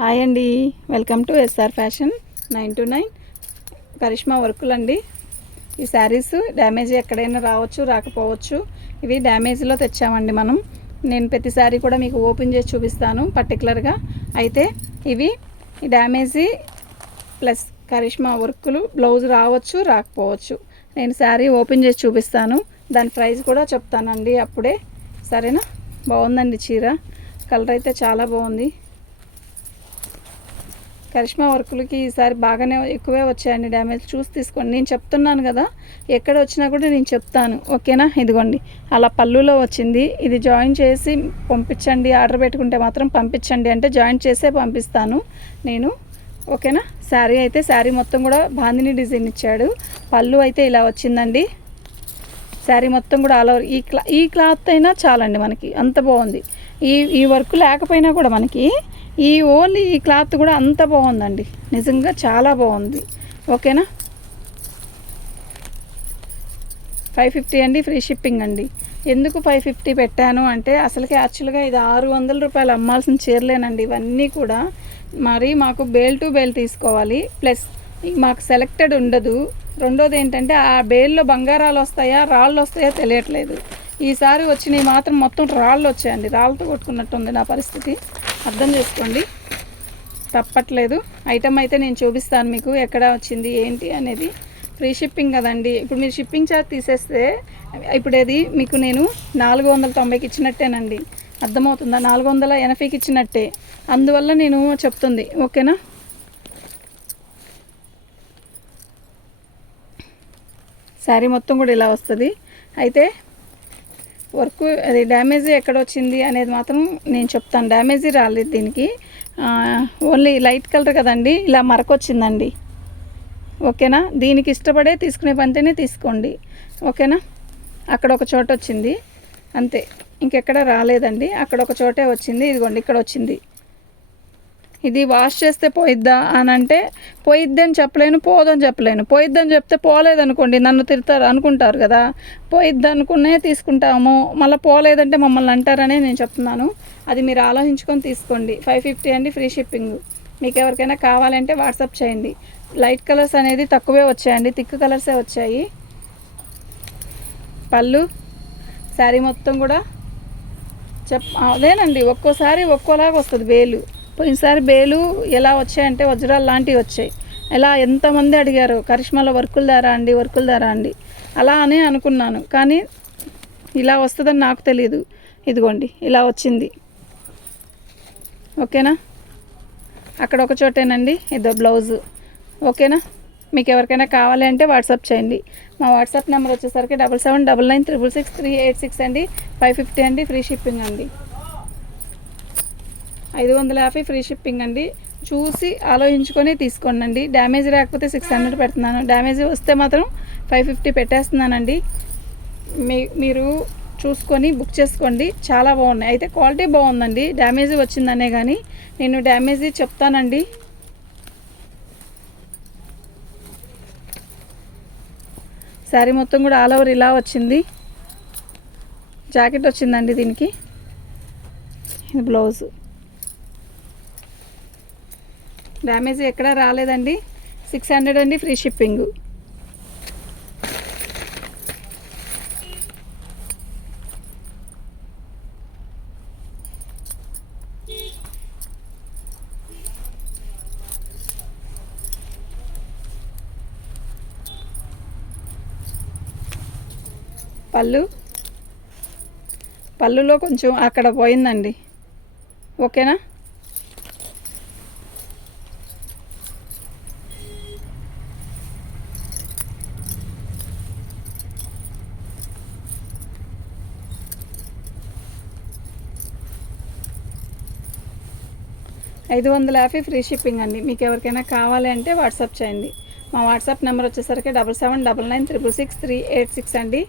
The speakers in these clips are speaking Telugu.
హాయ్ అండి, welcome to SR fashion 929 Karishma వర్కులండి. ఈ శారీస్ డ్యామేజ్ ఎక్కడైనా రావచ్చు రాకపోవచ్చు. ఇవి డ్యామేజ్లో తెచ్చామండి మనం. నేను ప్రతి శారీ కూడా మీకు ఓపెన్ చేసి చూపిస్తాను పర్టికులర్గా. అయితే ఇవి డ్యామేజీ ప్లస్ కరిష్మా వర్కులు, బ్లౌజ్ రావచ్చు రాకపోవచ్చు. నేను శారీ ఓపెన్ చేసి చూపిస్తాను, దాని ప్రైస్ కూడా చెప్తానండి అప్పుడే, సరేనా? బాగుందండి చీర, కలర్ అయితే చాలా బాగుంది. కరిష్మా వర్కులకి ఈసారి బాగానే ఎక్కువే వచ్చాయండి డ్యామేజ్. చూసి తీసుకోండి, నేను చెప్తున్నాను కదా, ఎక్కడ వచ్చినా కూడా నేను చెప్తాను, ఓకేనా? ఇదిగోండి, అలా పళ్ళులో వచ్చింది. ఇది జాయిన్ చేసి పంపించండి, ఆర్డర్ పెట్టుకుంటే మాత్రం పంపించండి అంటే జాయిన్ చేసే పంపిస్తాను నేను, ఓకేనా? శారీ అయితే శారీ మొత్తం కూడా బాందిని డిజైన్ ఇచ్చాడు. పళ్ళు అయితే ఇలా వచ్చిందండి. శారీ మొత్తం కూడా ఆల్ ఓవర్ ఈ క్లాత్ అయినా చాలండి మనకి, అంత బాగుంది. ఈ వర్క్ లేకపోయినా కూడా మనకి ఓన్లీ ఈ క్లాత్ కూడా అంత బాగుందండి, నిజంగా చాలా బాగుంది, ఓకేనా? 550 అండి, ఫ్రీ షిప్పింగ్ అండి. ఎందుకు 550 పెట్టాను అంటే, అసలుకి యాక్చువల్గా ఇది 600 రూపాయలు అమ్మాల్సిన చీరలేనండి ఇవన్నీ కూడా. మరి మాకు బేల్ టు బేల్ తీసుకోవాలి, ప్లస్ మాకు సెలెక్టెడ్ ఉండదు. రెండోది ఏంటంటే, ఆ బేల్లో బంగారాలు వస్తాయా రాళ్ళు వస్తాయా తెలియట్లేదు. ఈసారి వచ్చినవి మాత్రం మొత్తం రాళ్ళు వచ్చాయండి, రాళ్ళతో కొట్టుకున్నట్టుంది నా పరిస్థితి, అర్థం చేసుకోండి, తప్పట్లేదు. ఐటమ్ అయితే నేను చూపిస్తాను మీకు ఎక్కడ వచ్చింది ఏంటి అనేది. ఫ్రీ షిప్పింగ్ కదండి, ఇప్పుడు మీరు షిప్పింగ్ ఛార్జ్ తీసేస్తే ఇప్పుడు అది మీకు నేను 490కి ఇచ్చినట్టేనండి, అర్థమవుతుందా? 480కి ఇచ్చినట్టే, అందువల్ల నేను చెప్తుంది, ఓకేనా? శారీ మొత్తం కూడా ఇలా వస్తుంది. అయితే వర్క్ అది డ్యామేజీ ఎక్కడ వచ్చింది అనేది మాత్రం నేను చెప్తాను. డ్యామేజీ రాలేదు దీనికి, ఓన్లీ లైట్ కలర్ కదండి, ఇలా మరకొచ్చిందండి, ఓకేనా? దీనికి ఇష్టపడే తీసుకునే పంటేనే తీసుకోండి, ఓకేనా? అక్కడ ఒక చోట వచ్చింది అంతే, ఇంకెక్కడ రాలేదండి, అక్కడ ఒక చోటే వచ్చింది. ఇదిగోండి ఇక్కడ వచ్చింది. ఇది వాష్ చేస్తే పోయిద్దా అని అంటే, పోయిద్దని చెప్పలేను, పోదని చెప్పలేను. పోయిద్దని చెప్తే పోలేదనుకోండి నన్ను తిడతారు అనుకుంటారు కదా, పోయిద్ది అనుకునే తీసుకుంటాము, మళ్ళీ పోలేదంటే మమ్మల్ని అంటారనే నేను చెప్తున్నాను. అది మీరు ఆలోచించుకొని తీసుకోండి. 550 అండి, ఫ్రీ షిప్పింగ్. మీకు ఎవరికైనా కావాలంటే వాట్సాప్ చేయండి. లైట్ కలర్స్ అనేది తక్కువే వచ్చాయండి, థిక్ కలర్సే వచ్చాయి. పళ్ళు శారీ మొత్తం కూడా అదేనండి, ఒక్కోసారి ఒక్కోలాగా వస్తుంది బేలు. పోయినసారి బేలు ఎలా వచ్చాయంటే వజ్రాలు లాంటివి వచ్చాయి. ఎలా ఎంతమంది అడిగారు, కరిష్మాలో వర్కులు ధారా అండి, వర్కులు ధారా అండి, అలా అని అనుకున్నాను, కానీ ఇలా వస్తుందని నాకు తెలియదు. ఇదిగోండి ఇలా వచ్చింది, ఓకేనా? అక్కడ ఒక చోటేనండి, ఇదో బ్లౌజు, ఓకేనా? మీకు ఎవరికైనా కావాలి అంటే వాట్సాప్ చేయండి. మా వాట్సాప్ నెంబర్ వచ్చేసరికి 7799666386 అండి. 550 అండి, ఫ్రీ షిప్పింగ్ అండి. 550 ఫ్రీ షిప్పింగ్ అండి. చూసి ఆలోచించుకొని తీసుకోండి. డ్యామేజ్ రాకపోతే 600 పెడుతున్నాను, డ్యామేజ్ వస్తే మాత్రం 550 పెట్టేస్తున్నానండి. మీరు చూసుకొని బుక్ చేసుకోండి, చాలా బాగున్నాయి. అయితే క్వాలిటీ బాగుందండి, డ్యామేజ్ వచ్చిందనే కానీ నేను డ్యామేజీ చెప్తానండి. శారీ మొత్తం కూడా ఆల్ ఓవర్ ఇలా వచ్చింది. జాకెట్ వచ్చిందండి దీనికి, ఇది బ్లౌజు. డ్యామేజ్ ఎక్కడా రాలేదండి. 600 అండి, ఫ్రీ షిప్పింగ్. పళ్ళులో కొంచెం అక్కడ పోయిందండి, ఓకేనా? $550 ఫ్రీ షిప్పింగ్ అండి. మీకు ఎవరికైనా కావాలి అంటే వాట్సాప్ చేయండి. మా వాట్సాప్ నెంబర్ వచ్చేసరికి 7799666386 అండి.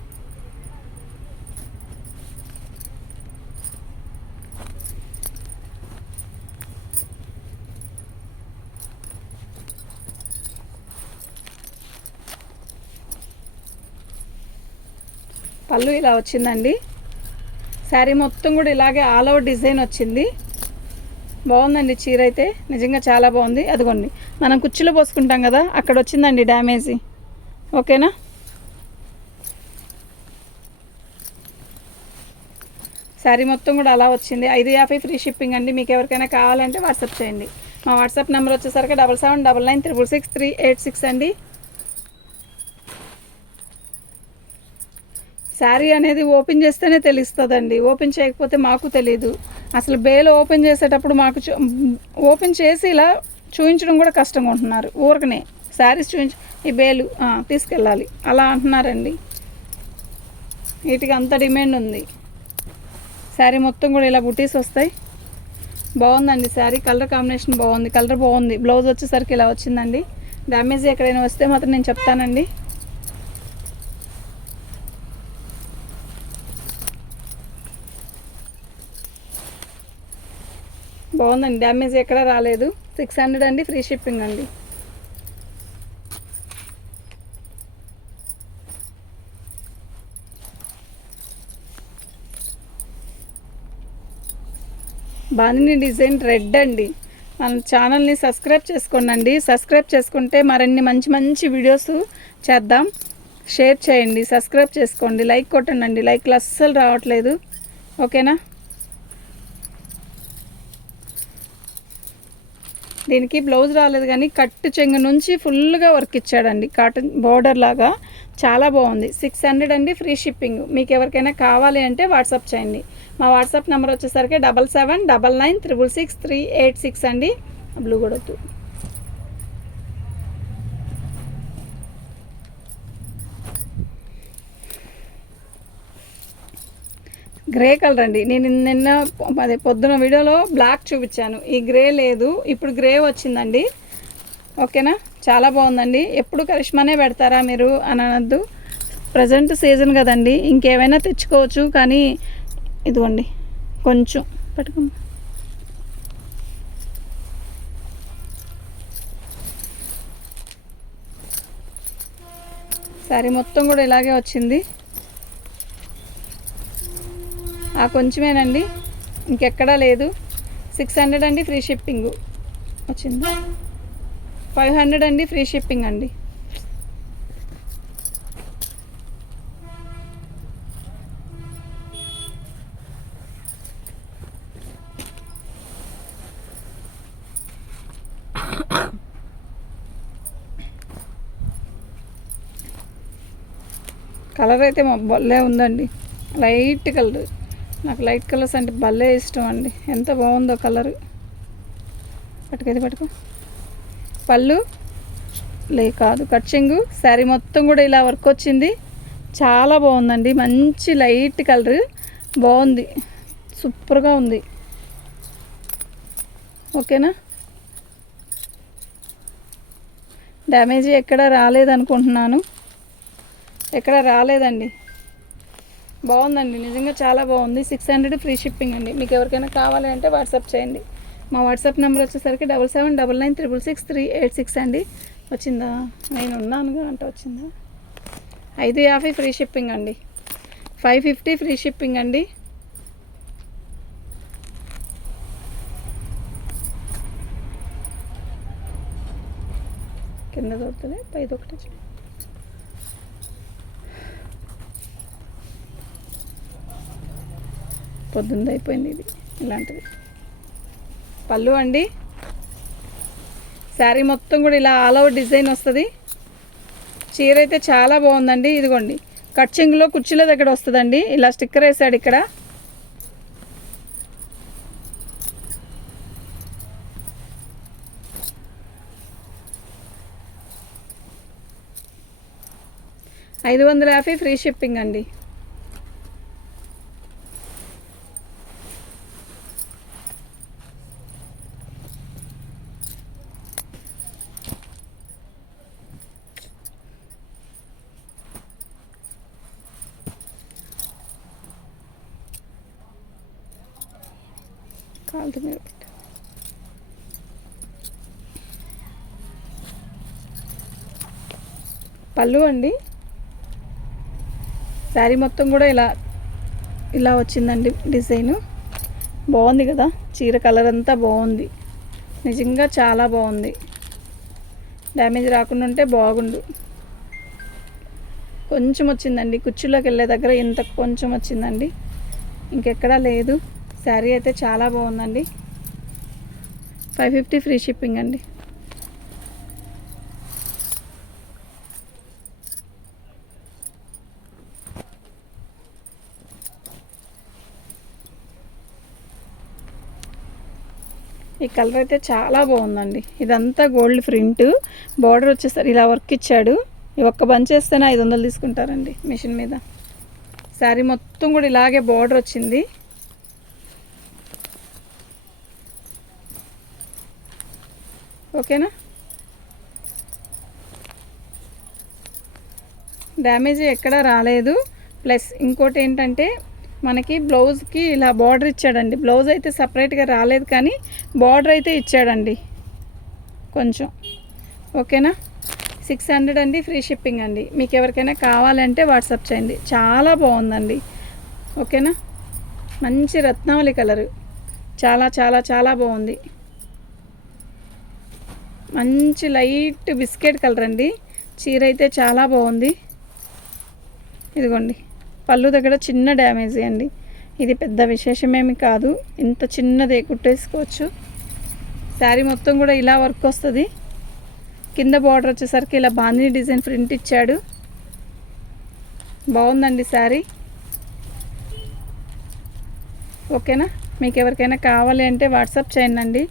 పళ్ళు ఇలా వచ్చిందండి. శారీ మొత్తం కూడా ఇలాగే ఆల్ ఓవర్ డిజైన్ వచ్చింది. బాగుందండి చీర అయితే నిజంగా చాలా బాగుంది. అదిగోండి మనం కుర్చీలో పోసుకుంటాం కదా, అక్కడ వచ్చిందండి డ్యామేజీ. ఓకేనా. శారీ మొత్తం కూడా అలా వచ్చింది. 550 ఫ్రీ షిప్పింగ్ అండి. మీకు ఎవరికైనా కావాలంటే వాట్సాప్ చేయండి. మా వాట్సాప్ నెంబర్ వచ్చేసరికి 7799966386 అండి. శారీ అనేది ఓపెన్ చేస్తేనే తెలుస్తుందండి, ఓపెన్ చేయకపోతే మాకు తెలియదు. అసలు బేలు ఓపెన్ చేసేటప్పుడు మాకు ఓపెన్ చేసి ఇలా చూపించడం కూడా కష్టంగా ఉంటున్నారు. ఊరకనే శారీస్ చూపించి ఈ బేలు తీసుకెళ్ళాలి అలా అంటున్నారండి. వీటికి అంత డిమాండ్ ఉంది. శారీ మొత్తం కూడా ఇలా బుటీస్ వస్తాయి. బాగుందండి శారీ. కలర్ కాంబినేషన్ బాగుంది, కలర్ బాగుంది. బ్లౌజ్ వచ్చేసరికి ఇలా వచ్చిందండి. డ్యామేజ్ ఎక్కడైనా వస్తే మాత్రం నేను చెప్తానండి. బాగుందండి, డ్యామేజ్ ఎక్కడ రాలేదు. 600 అండి, ఫ్రీ షిప్పింగ్ అండి. బాగుంది డిజైన్ రెడ్ అండి. మన ఛానల్ని సబ్స్క్రైబ్ చేసుకోండి. సబ్స్క్రైబ్ చేసుకుంటే మరిన్ని మంచి మంచి వీడియోస్ చేద్దాం. షేర్ చేయండి, సబ్స్క్రైబ్ చేసుకోండి, లైక్ కొట్టండి. లైక్లు అస్సలు రావట్లేదు. ఓకేనా. దీనికి బ్లౌజ్ రాలేదు కానీ కట్టు చెంగు నుంచి ఫుల్గా వర్క్ ఇచ్చాడండి, కాటన్ బార్డర్ లాగా. చాలా బాగుంది. 600 అండి, ఫ్రీ షిప్పింగ్. మీకు ఎవరికైనా కావాలి అంటే వాట్సాప్ చేయండి. మా వాట్సాప్ నెంబర్ వచ్చేసరికి 7799966386 అండి. బ్లూ కూడా వద్దు. గ్రే కలర్ అండి. నేను నిన్న అదే పొద్దున వీడియోలో బ్లాక్ చూపించాను, ఈ గ్రే లేదు, ఇప్పుడు గ్రే వచ్చిందండి. ఓకేనా. చాలా బాగుందండి. ఎప్పుడు కరిష్మానే పెడతారా మీరు అని అనద్దు. ప్రజెంట్ సీజన్ కదండి, ఇంకేమైనా తెచ్చుకోవచ్చు. కానీ ఇదిగోండి కొంచెం పట్టుకోండి. శారీ మొత్తం కూడా ఇలాగే వచ్చింది. కొంచెమేనండి, ఇంకెక్కడా లేదు. 600 అండి, ఫ్రీ షిప్పింగ్ వచ్చింది. 500 అండి, ఫ్రీ షిప్పింగ్ అండి. కలర్ అయితే భలే ఉందండి, లైట్ కలర్. నాకు లైట్ కలర్స్ అంటే భలే ఇష్టం అండి. ఎంత బాగుందో కలర్. పట్టుకైతే పట్టుకో. పళ్ళు కాదు, కట్చింగు. శారీ మొత్తం కూడా ఇలా వర్క్ వచ్చింది. చాలా బాగుందండి, మంచి లైట్ కలర్, బాగుంది, సూపర్గా ఉంది. ఓకేనా. డ్యామేజ్ ఎక్కడ రాలేదనుకుంటున్నాను, ఎక్కడ రాలేదండి. బాగుందండి, నిజంగా చాలా బాగుంది. 600 ఫ్రీ షిప్పింగ్ అండి. మీకు ఎవరికైనా కావాలి అంటే వాట్సాప్ చేయండి. మా వాట్సాప్ నెంబర్ వచ్చేసరికి 7799966386 అండి. వచ్చిందా? నేను ఉన్నానుగా అంటే వచ్చిందా? 550 ఫ్రీ షిప్పింగ్ అండి. 550 ఫ్రీ షిప్పింగ్ అండి. కింద దొరుకుతుంది, పైది ఒకటి. పొద్దున్నది అయిపోయింది ఇది. ఇలాంటిది పళ్ళు అండి. శారీ మొత్తం కూడా ఇలా ఆల్ ఓవర్ డిజైన్ వస్తుంది. చీర అయితే చాలా బాగుందండి. ఇదిగోండి కట్చింగ్లో కుర్చీల దగ్గర వస్తుందండి. ఇలా స్టిక్కర్ వేసాడు ఇక్కడ. $550 ఫ్రీ షిప్పింగ్ అండి. కాలుతు మీద పెట్టు. పళ్ళు అండి. శారీ మొత్తం కూడా ఇలా ఇలా వచ్చిందండి డిజైను. బాగుంది కదా, చీర కలర్ అంతా బాగుంది, నిజంగా చాలా బాగుంది. డ్యామేజ్ రాకుండా ఉంటే బాగుండు. కొంచెం వచ్చిందండి, కుర్చీలోకి వెళ్ళే దగ్గర ఇంత కొంచెం వచ్చిందండి, ఇంకెక్కడా లేదు. శారీ అయితే చాలా బాగుందండి. 550 ఫ్రీ షిప్పింగ్ అండి. ఈ కలర్ అయితే చాలా బాగుందండి. ఇదంతా గోల్డ్ ప్రింట్, బార్డర్ వచ్చేసరి ఇలా వర్క్ ఇచ్చాడు. ఈ ఒక్క బంచ్ వేస్తేనే 500 తీసుకుంటారండి మిషన్ మీద. శారీ మొత్తం కూడా ఇలాగే బార్డర్ వచ్చింది. ఓకేనా? డ్యామేజ్ ఎక్కడా రాలేదు. ప్లస్ ఇంకోటి ఏంటంటే మనకి బ్లౌజ్కి ఇలా బార్డర్ ఇచ్చాడండి. బ్లౌజ్ అయితే సపరేట్గా రాలేదు కానీ బార్డర్ అయితే ఇచ్చాడండి కొంచెం. ఓకేనా? 600 అండి, ఫ్రీ షిప్పింగ్ అండి. మీకు ఎవరికైనా కావాలంటే వాట్సాప్ చేయండి. చాలా బాగుందండి. ఓకేనా? మంచి రత్నావళి కలరు, చాలా చాలా చాలా బాగుంది. మంచి లైట్ బిస్కెట్ కలర్ అండి. చీర అయితే చాలా బాగుంది. ఇదిగోండి, పళ్ళు దగ్గర చిన్న డ్యామేజ్ అండి. ఇది పెద్ద విశేషమేమి కాదు, ఇంత చిన్నదే కుట్టేసుకోవచ్చు. శారీ మొత్తం కూడా ఇలా వర్క్ వస్తుంది. కింద బార్డర్ వచ్చేసరికి ఇలా బాందిని డిజైన్ ప్రింట్ ఇచ్చాడు. బాగుందండి శారీ. ఓకేనా? మీకు ఎవరికైనా కావాలి అంటే వాట్సాప్ చేయండి.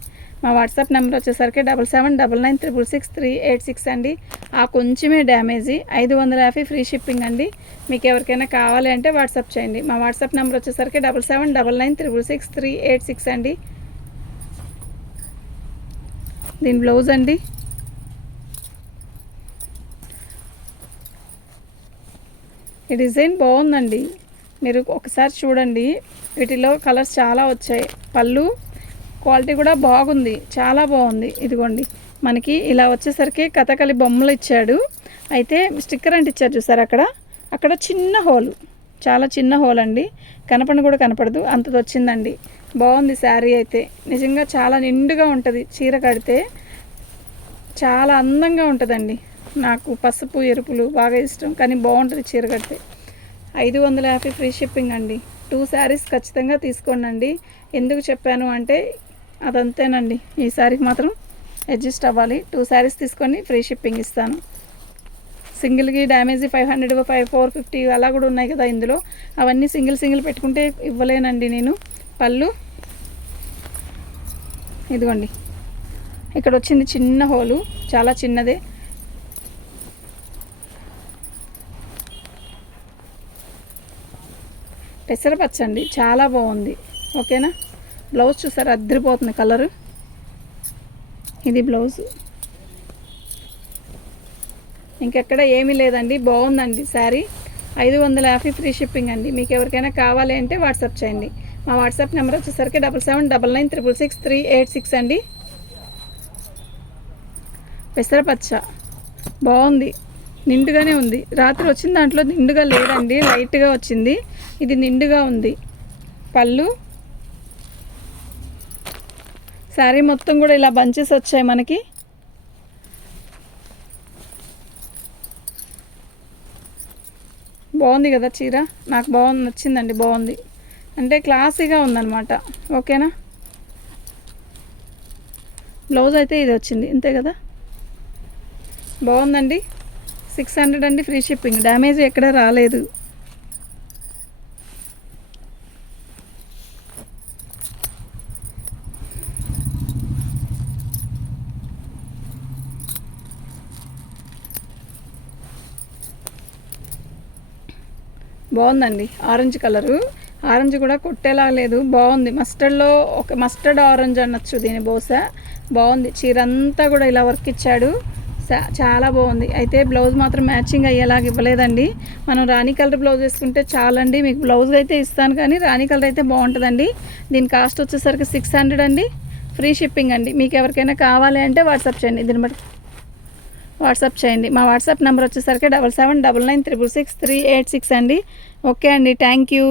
మా వాట్సాప్ నెంబర్ వచ్చేసరికి 7799966386 అండి. ఆ కొంచెమే డ్యామేజీ, 550 ఫ్రీ షిప్పింగ్ అండి. మీకు ఎవరికైనా కావాలి అంటే వాట్సాప్ చేయండి. మా వాట్సాప్ నెంబర్ వచ్చేసరికి 7799966386 అండి. దీని బ్లౌజ్ అండి. ఈ డిజైన్ బాగుందండి, మీరు ఒకసారి చూడండి. వీటిలో కలర్స్ చాలా వచ్చాయి. పళ్ళు క్వాలిటీ కూడా బాగుంది, చాలా బాగుంది. ఇదిగోండి, మనకి ఇలా వచ్చేసరికి కథకళి బొమ్మలు ఇచ్చాడు. అయితే స్టిక్కర్ అంటే ఇచ్చారు చూసారు, అక్కడ చిన్న హోల్, చాలా చిన్న హోల్ అండి. కనపడి కూడా కనపడదు అంతది వచ్చిందండి. బాగుంది శారీ అయితే, నిజంగా చాలా నిండుగా ఉంటుంది. చీర కడితే చాలా అందంగా ఉంటుందండి. నాకు పసుపు ఎరుపులు బాగా ఇష్టం, కానీ బాగుంటుంది చీర కడితే. 550 ఫ్రీ షిప్పింగ్ అండి. 2 శారీస్ ఖచ్చితంగా తీసుకోండి. ఎందుకు చెప్పాను అంటే అదంతేనండి, ఈ శారీకి మాత్రం అడ్జస్ట్ అవ్వాలి. 2 శారీస్ తీసుకొని ఫ్రీ షిప్పింగ్ ఇస్తాను. సింగిల్కి డ్యామేజీ 500, 450 అలా కూడా ఉన్నాయి కదా ఇందులో. అవన్నీ సింగిల్ పెట్టుకుంటే ఇవ్వలేనండి నేను. పళ్ళు ఇదిగోండి, ఇక్కడ వచ్చింది చిన్న హోలు, చాలా చిన్నదే. పెసరపచ్చ అండి, చాలా బాగుంది. ఓకేనా? బ్లౌజ్ చూసారు, అద్దరిపోతుంది కలరు. ఇది బ్లౌజ్, ఇంకెక్కడ ఏమీ లేదండి. బాగుందండి శారీ. 550 ఫ్రీ షిప్పింగ్ అండి. మీకు ఎవరికైనా కావాలి అంటే వాట్సాప్ చేయండి. మా వాట్సాప్ నెంబర్ వచ్చేసరికి 7799966386 అండి. పెసరపచ్చ బాగుంది, నిండుగానే ఉంది. రాత్రి వచ్చిన దాంట్లో నిండుగా లేదండి, లైట్గా వచ్చింది. ఇది నిండుగా ఉంది. పళ్ళు, శారీ మొత్తం కూడా ఇలా బంచెస్ వచ్చాయి మనకి. బాగుంది కదా చీర, నాకు బాగుంది, నచ్చిందండి. బాగుంది అంటే క్లాసీగా ఉందన్నమాట. ఓకేనా? బ్లౌజ్ అయితే ఇది వచ్చింది, అంతే కదా. బాగుందండి. 600 అండి, ఫ్రీ షిప్పింగ్. డ్యామేజ్ ఎక్కడ రాలేదు. బాగుందండి. ఆరెంజ్ కలరు, ఆరెంజ్ కూడా కొట్టేలా లేదు, బాగుంది. మస్టర్డ్లో ఒక మస్టర్డ్ ఆరెంజ్ అనొచ్చు దీని బహుశా. బాగుంది. చీర అంతా కూడా ఇలా వర్క్ ఇచ్చాడు, చాలా బాగుంది. అయితే బ్లౌజ్ మాత్రం మ్యాచింగ్ అయ్యేలాగా ఇవ్వలేదండి. మనం రాణి కలర్ బ్లౌజ్ వేసుకుంటే చాలండి. మీకు బ్లౌజ్ అయితే ఇస్తాను కానీ రాణి కలర్ అయితే బాగుంటుందండి. దీని కాస్ట్ వచ్చేసరికి 600 అండి, ఫ్రీ షిప్పింగ్ అండి. మీకు ఎవరికైనా కావాలి అంటే వాట్సాప్ చేయండి. దీన్ని బట్టి వాట్సాప్ చేయండి. మా వాట్సాప్ నెంబర్ వచ్చేసరికి 7799966386 అండి. ఓకే అండి, థ్యాంక్ యూ.